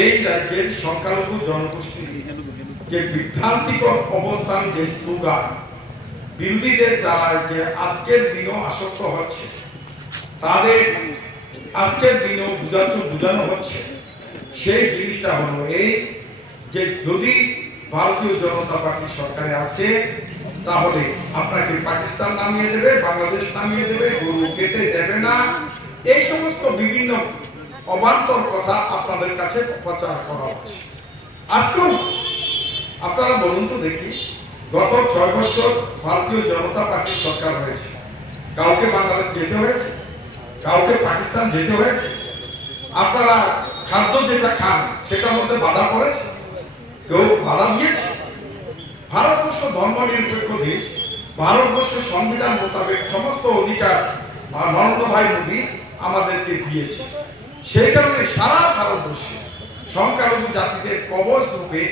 এই রাজ্যের সংখ্যালঘু জনগোষ্ঠী, যে বিভ্রান্তিকর অবস্থান যে স্লোগান, বিরোধীদের দ্বারা যে আজকের দিনও আসক্ত হচ্ছে, তাদের আজকের দিনেও বুঝানো বোঝানো হচ্ছে, সেই জিনিসটা হলো এই যে যদি ভারতীয় জনতা পার্টি সরকারে আসে, তাহলে আপনাকে পাকিস্তান নামিয়ে দেবে, বাংলাদেশ নামিয়ে দেবে, গরু কেটে দেবে না, এই সমস্ত বিভিন্ন অবান্তর কথা আপনাদের কাছে প্রচার করা হচ্ছে। আজকেও আপনারা বলুন তো দেখি, গত ছয় বছর ভারতীয় জনতা পার্টির সরকার হয়েছে। কাউকে বাংলাদেশ যেতে হয়েছে? কাউকে পাকিস্তান যেতে হয়েছে? আপনারা খাদ্য যেটা খান, সেটার মধ্যে বাধা পড়েছে? কেউ বাধা দিয়েছে? ভারতবর্ষ ধর্ম নিরপেক্ষ দেশ ভারতবর্ষের সংবিধান মোতাবেক সমস্ত অধিকার নরেন্দ্র ভাই মোদী আমাদেরকে দিয়েছে। সেই কারণে সারা ভারতবর্ষে সংখ্যালঘু জাতিদের কবচ রূপে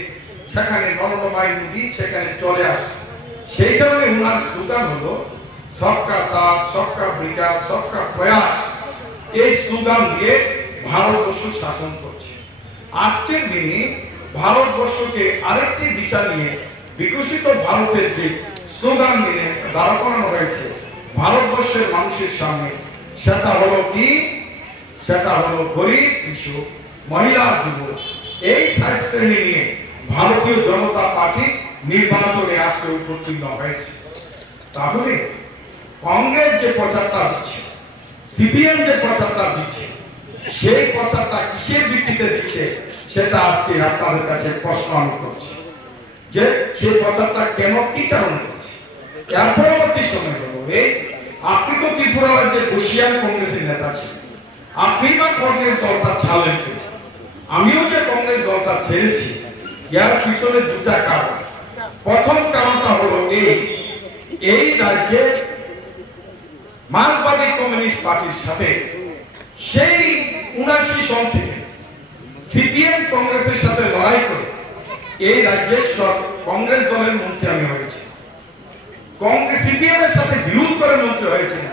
সেখানে নরেন্দ্র ভাই মোদী সেখানে চলে আসছে। সেই কারণে উনার স্লোগান হলো, সবকা সাথ, সবকা বিকাশ সবকা প্রয়াস। এই স্লোগান দিয়ে ভারতবর্ষ শাসন করছে। আজকের দিনে ভারতবর্ষকে আরেকটি দিশা নিয়ে বিকশিত ভারতের যে স্লোগান নিয়ে দাঁড়া করানো হয়েছে, ভারতবর্ষের মানুষের সামনে, সেটা হলো কি? সেটা হলো গরিব কৃষক মহিলা, যুবক। এই সাত শ্রেণি নিয়ে ভারতীয় জনতা পার্টি নির্বাচনে আজকে উত্তীর্ণ হয়েছে। তাহলে কংগ্রেস যে প্রচারটা দিচ্ছে, সিপিএম যে প্রচারটা দিচ্ছে, সেই প্রচারটা কিসের ভিত্তিতে দিচ্ছে, সেটা আজকে আপনাদের কাছে প্রশ্ন আমি করছি। যে সেই প্রচারটা কেন কি কারণে করছে এর পরবর্তী সময় হলো এই আপনি তো ত্রিপুরা রাজ্যে বসিয়ান কংগ্রেসের নেতা ছিলেন আপনি বা কংগ্রেস দলটা ছাড়লেন? আমিও যে কংগ্রেস দলটা ছেড়েছি এর পিছনে দুটা কারণ। প্রথম কারণটা হলো এই এই রাজ্যে মার্কবাদী কমিউনিস্ট পার্টির সাথে সেই উনাশি সন থেকে সিপিএম কংগ্রেসের সাথে লড়াই করে এই রাজ্যের সব কংগ্রেস দলের মন্ত্রী আমি হয়েছি। কংগ্রেস সিপিএম এর সাথে বিরোধ করে মন্ত্রী হয়েছে না।